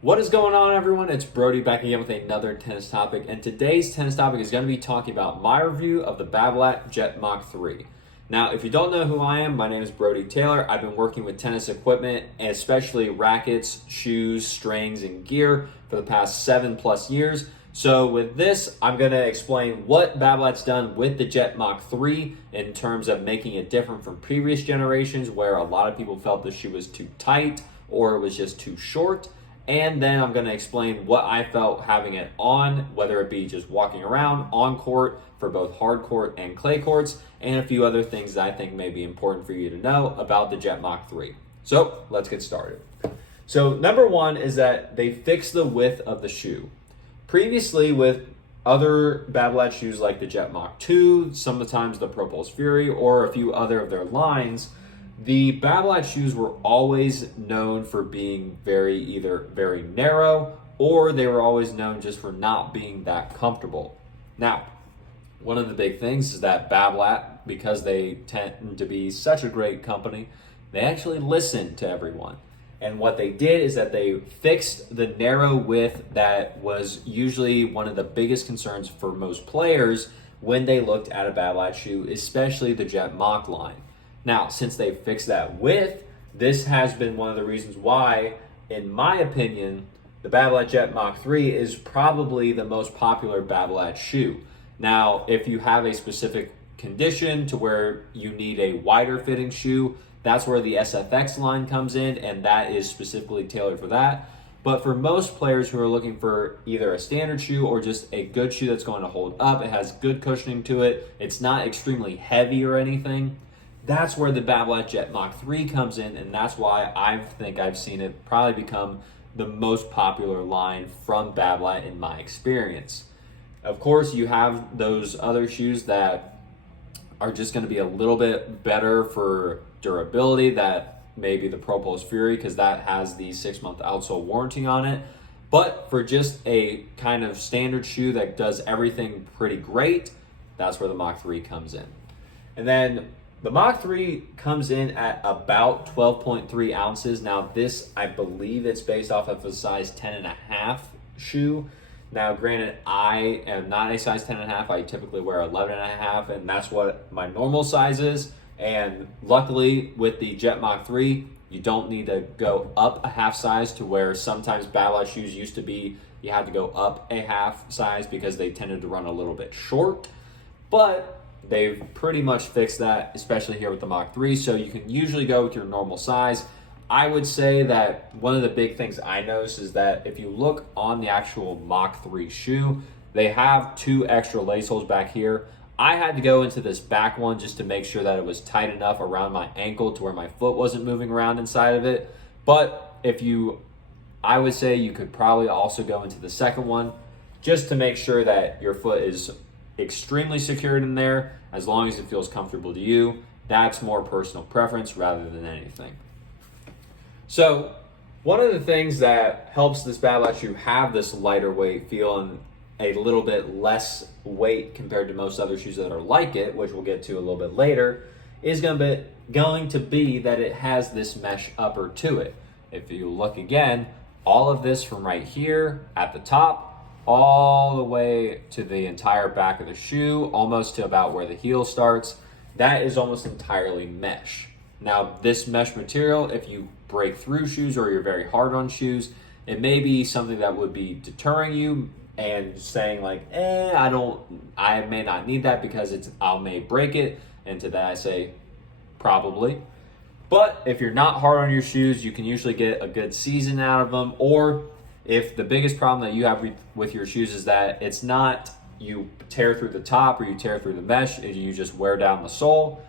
What is going on, everyone? It's Brody back again with another tennis topic, and today's tennis topic is going to be talking about my review of the Babolat Jet Mach 3. Now, if you don't know who I am, my name is Brody Taylor. I've been working with tennis equipment, especially rackets, shoes, strings, and gear for the past 7+ years. So with this, I'm going to explain what Babolat's done with the Jet Mach 3 in terms of making it different from previous generations where a lot of people felt the shoe was too tight or it was just too short. And then I'm going to explain what I felt having it on, whether it be just walking around, on court, for both hard court and clay courts, and a few other things that I think may be important for you to know about the Jet Mach 3. So let's get started. So number one is that they fixed the width of the shoe. Previously with other Babolat shoes like the Jet Mach 2, sometimes the Pro Pulse Fury, or a few other of their lines, the Babolat shoes were always known for being either very narrow, or they were always known just for not being that comfortable. Now, one of the big things is that Babolat, because they tend to be such a great company, they actually listen to everyone. And what they did is that they fixed the narrow width that was usually one of the biggest concerns for most players when they looked at a Babolat shoe, especially the Jet Mach line. Now, since they fixed that width, this has been one of the reasons why, in my opinion, the Babolat Jet Mach 3 is probably the most popular Babolat shoe. Now, if you have a specific condition to where you need a wider fitting shoe, that's where the SFX line comes in, and that is specifically tailored for that. But for most players who are looking for either a standard shoe or just a good shoe that's going to hold up, it has good cushioning to it, it's not extremely heavy or anything, that's where the Babolat Jet Mach 3 comes in, and that's why I think I've seen it probably become the most popular line from Babolat in my experience. Of course, you have those other shoes that are just going to be a little bit better for durability, that maybe the Pro Pulse Fury, because that has the 6-month outsole warranty on it. But for just a kind of standard shoe that does everything pretty great, that's where the Mach 3 comes in. And then the Mach 3 comes in at about 12.3 ounces. Now this, I believe it's based off of a size 10.5 shoe. Now granted, I am not a size 10.5. I typically wear 11.5, and that's what my normal size is. And luckily with the Jet Mach 3, you don't need to go up a half size to where sometimes Babolat shoes used to be, you had to go up a half size because they tended to run a little bit short. But they've pretty much fixed that, especially here with the Mach 3, so you can usually go with your normal size. I would say that one of the big things I noticed is that if you look on the actual Mach 3 shoe, they have 2 extra lace holes back here. I had to go into this back one just to make sure that it was tight enough around my ankle to where my foot wasn't moving around inside of it. But I would say you could probably also go into the second one just to make sure that your foot is extremely secured in there, as long as it feels comfortable to you. That's more personal preference rather than anything. So one of the things that helps this Babolat shoe have this lighter weight feel and a little bit less weight compared to most other shoes that are like it, which we'll get to a little bit later, is going to be that it has this mesh upper to it. If you look again, all of this from right here at the top all the way to the entire back of the shoe, almost to about where the heel starts, that is almost entirely mesh. Now, this mesh material, if you break through shoes or you're very hard on shoes, it may be something that would be deterring you and saying like, I may not need that because I may break it. And to that I say, probably. But if you're not hard on your shoes, you can usually get a good season out of them. Or if the biggest problem that you have with your shoes is that it's not you tear through the top or you tear through the mesh and you just wear down the sole,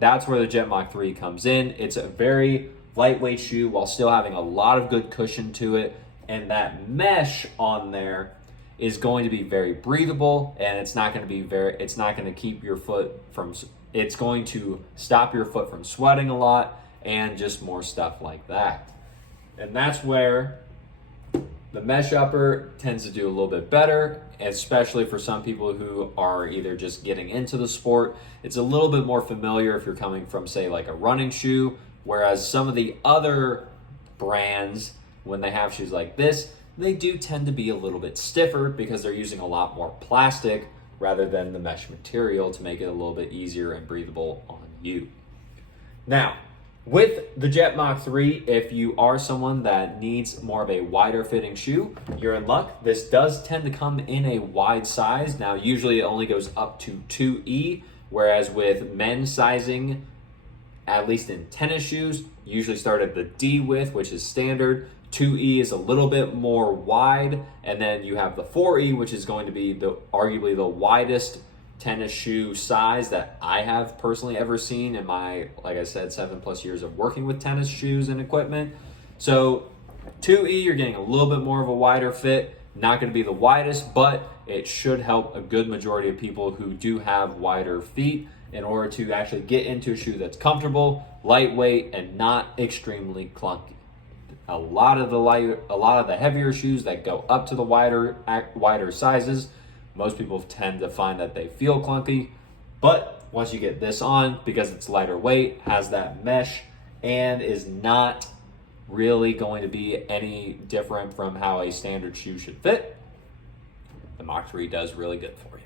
that's where the Jet Mach 3 comes in. It's a very lightweight shoe while still having a lot of good cushion to it. And that mesh on there is going to be very breathable, and it's not going to keep your foot from, it's going to stop your foot from sweating a lot and just more stuff like that. And that's where the mesh upper tends to do a little bit better, especially for some people who are either just getting into the sport. It's a little bit more familiar if you're coming from, say, like a running shoe, whereas some of the other brands when they have shoes like this, they do tend to be a little bit stiffer because they're using a lot more plastic rather than the mesh material to make it a little bit easier and breathable on you. Now, with the Jet Mach 3, if you are someone that needs more of a wider fitting shoe, you're in luck. This does tend to come in a wide size. Now, usually it only goes up to 2E, whereas with men's sizing, at least in tennis shoes, usually start at the D width, which is standard. 2E is a little bit more wide, and then you have the 4E, which is going to be arguably the widest tennis shoe size that I have personally ever seen in my, like I said, 7+ years of working with tennis shoes and equipment. So 2E, you're getting a little bit more of a wider fit. Not going to be the widest, but it should help a good majority of people who do have wider feet in order to actually get into a shoe that's comfortable, lightweight, and not extremely clunky. A lot of the heavier shoes that go up to the wider sizes, most people tend to find that they feel clunky. But once you get this on, because it's lighter weight, has that mesh, and is not really going to be any different from how a standard shoe should fit, the Mach 3 does really good for you.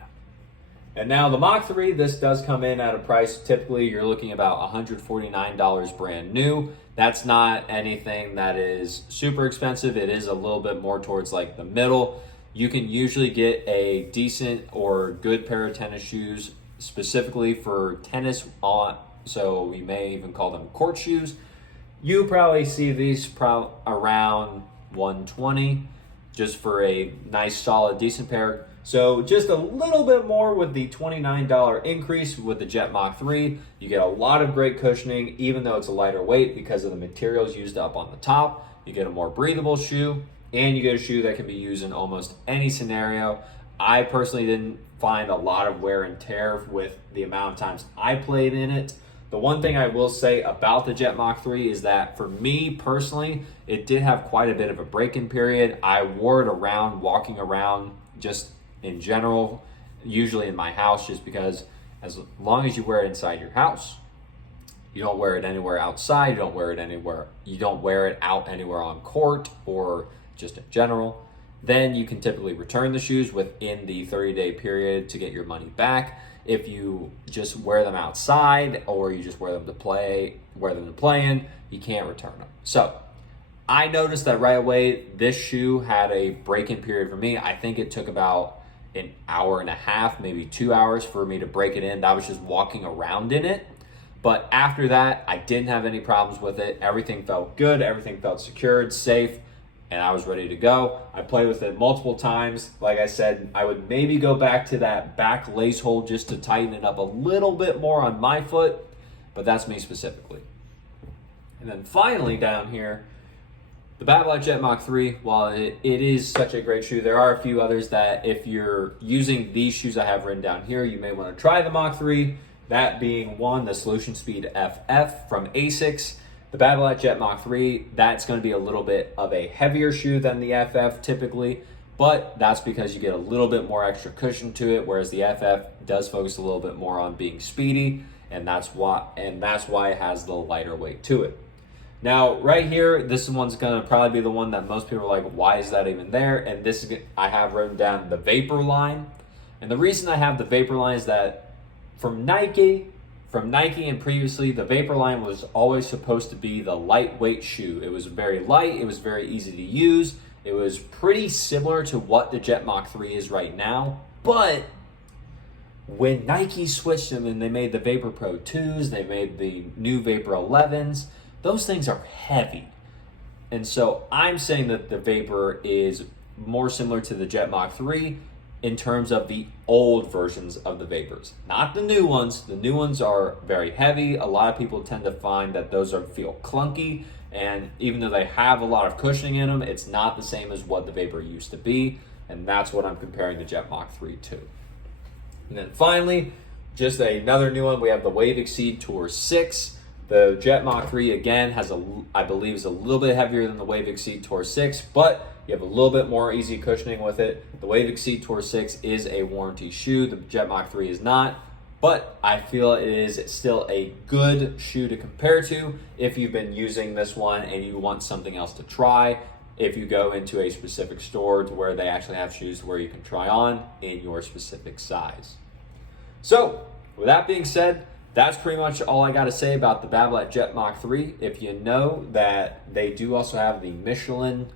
And now the Mach 3, this does come in at a price, typically you're looking about $149 brand new. That's not anything that is super expensive. It is a little bit more towards like the middle. You can usually get a decent or good pair of tennis shoes specifically for tennis on, so we may even call them court shoes. You probably see these around $120 just for a nice, solid, decent pair. So just a little bit more with the $29 increase with the Jet Mach 3. You get a lot of great cushioning, even though it's a lighter weight because of the materials used up on the top. You get a more breathable shoe, and you get a shoe that can be used in almost any scenario. I personally didn't find a lot of wear and tear with the amount of times I played in it. The one thing I will say about the Jet Mach 3 is that for me personally, it did have quite a bit of a break-in period. I wore it around, walking around just in general, usually in my house, just because as long as you wear it inside your house, you don't wear it anywhere outside, you don't wear it out anywhere on court or just in general, then you can typically return the shoes within the 30-day period to get your money back. If you just wear them outside or you just wear them to play in, you can't return them. So I noticed that right away, this shoe had a break-in period for me. I think it took about an hour and a half, maybe 2 hours for me to break it in. That was just walking around in it. But after that, I didn't have any problems with it. Everything felt good. Everything felt secured, safe, and I was ready to go. I played with it multiple times. Like I said, I would maybe go back to that back lace hole just to tighten it up a little bit more on my foot, but that's me specifically. And then finally down here, the Babolat Jet Mach 3, while it is such a great shoe, there are a few others that if you're using these shoes I have written down here, you may want to try the Mach 3. That being one, the Solution Speed FF from Asics. The Babolat Jet Mach 3, that's going to be a little bit of a heavier shoe than the FF typically, but that's because you get a little bit more extra cushion to it, whereas the FF does focus a little bit more on being speedy, and that's why it has the lighter weight to it. Now, right here, this one's going to probably be the one that most people are like, why is that even there? And this is, I have written down the Vapor line. And the reason I have the Vapor line is that from Nike and previously, the Vapor line was always supposed to be the lightweight shoe. It was very light. It was very easy to use. It was pretty similar to what the Jet Mach 3 is right now. But when Nike switched them and they made the Vapor Pro 2s, they made the new Vapor 11s, those things are heavy. And so I'm saying that the Vapor is more similar to the Jet Mach 3 in terms of the old versions of the Vapors, not the new ones. The new ones are very heavy. A lot of people tend to find that those feel clunky, and even though they have a lot of cushioning in them, it's not the same as what the Vapor used to be, and that's what I'm comparing the Jet Mach 3 to. And then finally, just another new one, we have the Wave Exceed Tour 6. The Jet Mach 3, again, I believe is a little bit heavier than the Wave Exceed Tour 6, but you have a little bit more easy cushioning with it. The Wave Exceed Tour 6 is a warranty shoe. The Jet Mach 3 is not, but I feel it is still a good shoe to compare to if you've been using this one and you want something else to try. if you go into a specific store to where they actually have shoes where you can try on in your specific size. So, with that being said, that's pretty much all I got to say about the Babolat Jet Mach 3. If you know that they do also have the Michelin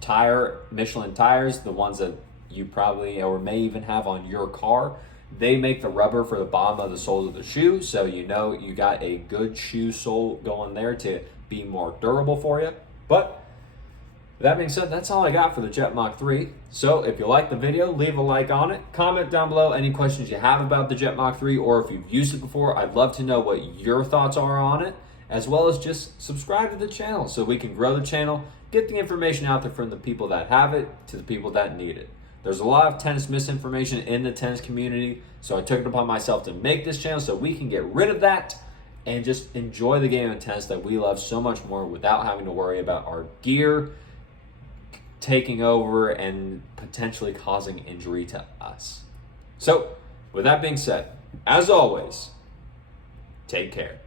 tires, the ones that you probably or may even have on your car. They make the rubber for the bottom of the soles of the shoe, so you know you got a good shoe sole going there to be more durable for you. But that being said, that's all I got for the Jet Mach 3. So if you like the video, leave a like on it. Comment down below any questions you have about the Jet Mach 3, or if you've used it before. I'd love to know what your thoughts are on it, as well as just subscribe to the channel so we can grow the channel, get the information out there from the people that have it to the people that need it. There's a lot of tennis misinformation in the tennis community, so I took it upon myself to make this channel so we can get rid of that and just enjoy the game of tennis that we love so much more without having to worry about our gear taking over and potentially causing injury to us. So, with that being said, as always, take care.